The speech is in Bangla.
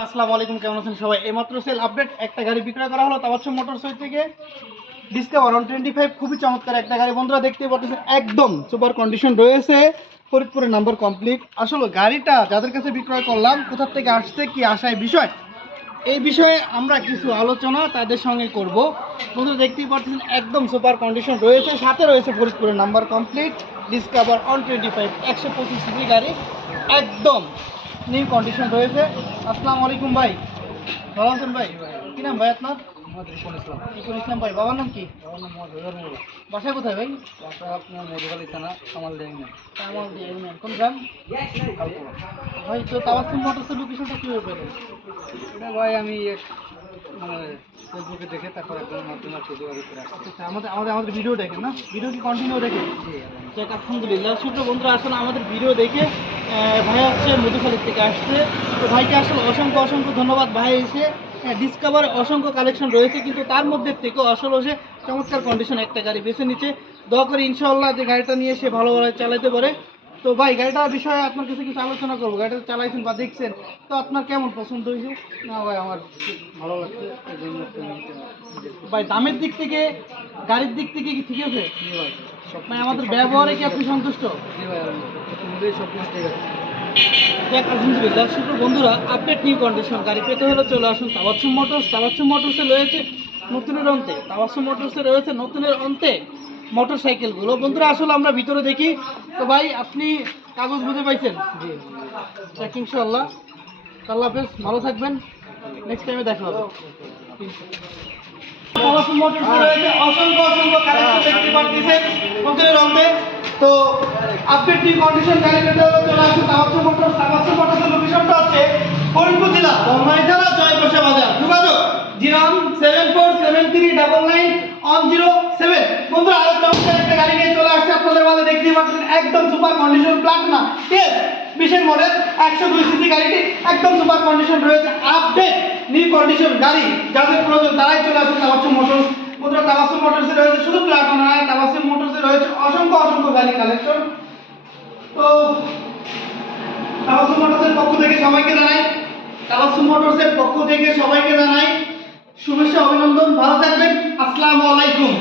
আসসালামু আলাইকুম, কেমন আছেন সবাই? এইমাত্র সেল আপডেট একটা গাড়ি বিক্রয় করা হলো তাবাসসুম মোটরস থেকে ডিসকভার 125। খুবই চমৎকার একটা গাড়ি বন্ধুরা, দেখতেই পাচ্ছেন একদম সুপার কন্ডিশন রয়েছে। ফরিদপুরের নাম্বার কমপ্লিট। আসলে গাড়িটা যাদের কাছে বিক্রয় করলাম কোথা থেকে আসছে, কি আসায় বিষয়, এই বিষয়ে আমরা কিছু আলোচনা তাদের সঙ্গে করব। বন্ধুরা দেখতেই পাচ্ছেন একদম সুপার কন্ডিশন রয়েছে, সাথে রয়েছে ফরিদপুরের নাম্বার কমপ্লিট ডিসকভার 125 125 সিসি গাড়ি, একদম নিউ কন্ডিশন রয়েছে। আসসালামু আলাইকুম ভাই, ভালো আছেন ভাই? কি নাম ভাই আপনার? ইকুল ইসলাম ভাই। বাবার নাম কি? বাসায় কোথায় ভাই? মধুখালী থানা কামালদিয়া ইউনিয়ন। কামালদিয়া ইউনিয়ন। কোন গ্রাম ভাই? তো তাবাসসুম মোটরসের লোকেশনটা কীভাবে পেলেন? এটা ভাই আমি মানে ফেসবুকে দেখে তারপর একজনের মাধ্যমে যোগাযোগ করে আসছি। আচ্ছা, আমাদের আমাদের আমাদের ভিডিও দেখেন না? ভিডিও কি কন্টিনিউ দেখেন? যাক আলহামদুলিল্লাহ। ছোট্ট বন্ধুরা, আসলে আমাদের ভিডিও দেখে ভাই হচ্ছে মধুখালী থেকে আসছে। তো ভাইকে আসলে অসংখ্য অসংখ্য ধন্যবাদ। ভাই এসে ডিসকভার অসংখ্য কালেকশন রয়েছে, কিন্তু তার মধ্যে থেকেও আসলে সে চমৎকার কন্ডিশন একটা গাড়ি বেছে নিচ্ছে। দোয়া করি ইনশাআল্লাহ যে গাড়িটা নিয়ে সে ভালোভাবে চালাতে পারে। তো ভাই গাড়িটার বিষয়ে আপনার কাছে কিছু আলোচনা করবো। গাড়িটা চালাইছেন বা দেখছেন, তো আপনার কেমন পছন্দ হয়েছে? না ভাই আমার খুব ভালো লাগছে, এই জন্য একটা নিতে ভাই দামের দিক থেকে, গাড়ির দিক থেকে কি ঠিক আছে? জি ভাই, সব মানে আমাদের ব্যবহারে কি আপনি সন্তুষ্ট? জি ভাই, তোমাদের সব কিছু ঠিক আছে। দেখ আলহামদুলিল্লাহ। শুধু বন্ধুরা, আপডেট নিউ কন্ডিশন গাড়ি পেতে হলে চলে আসুন তাবাসসুম মোটরস। তাবাসসুম মোটরসে রয়েছে নতুনের অন্তে, তাবাসসুম মোটরসে রয়েছে নতুনের অন্তে মোটর সাইকেলগুলো। বন্ধুরা আসলে আমরা ভিতরে দেখি। তো ভাই আপনি কাগজ বুঝে পাইছেন? জি দেখ ইনশাআল্লাহ। আল্লাহ হাফেজ, ভালো থাকবেন, নেক্সট টাইমে দেখা হবে। তাবাসসুম মোটরসে রয়েছে অসংখ্য অসংখ্য কালেকশন দেখতে পাচ্ছেন নতুনের অন্তে। তো আপডেট নিউ কন্ডিশন গাড়ি পেতে হলে চলে আসুন তাবাসসুম মোটরস। তাবাসসুম মোটরসের লোকেশনটা আছে ফরিদপুর জেলা বনমাই থানা জয়কোষা বাজার। যোগাযোগ 07473991007। বন্ধুরা আরো চমৎকার একটা গাড়ি নিয়ে চলে আসছে আপনাদের মাঝে, দেখতেই পাচ্ছেন একদম সুপার কন্ডিশন প্লাটিনা টেস 20 মডেল 102 সিসি গাড়িটি একদম সুপার কন্ডিশন রয়েছে। আপডেট নিউ কন্ডিশন গাড়ি যাদের প্রয়োজন তারাই চলে আসুন তাবাসসুম মোটরস। বন্ধুরা তাবাসসুম মোটরসে রয়েছে শুধু প্লাটিনা নয়, তাবাসসুম মোটরসে রয়েছে অসংখ্য অসংখ্য গাড়ি কালেকশন। তো তাবাসসুম মোটরসের পক্ষ থেকে সবাইকে জানাই, তাবাসসুম মোটরসের পক্ষ থেকে সবাইকে জানাই শুভেচ্ছা, অভিনন্দন। ভালো থাকবেন। আসসালামু আলাইকুম।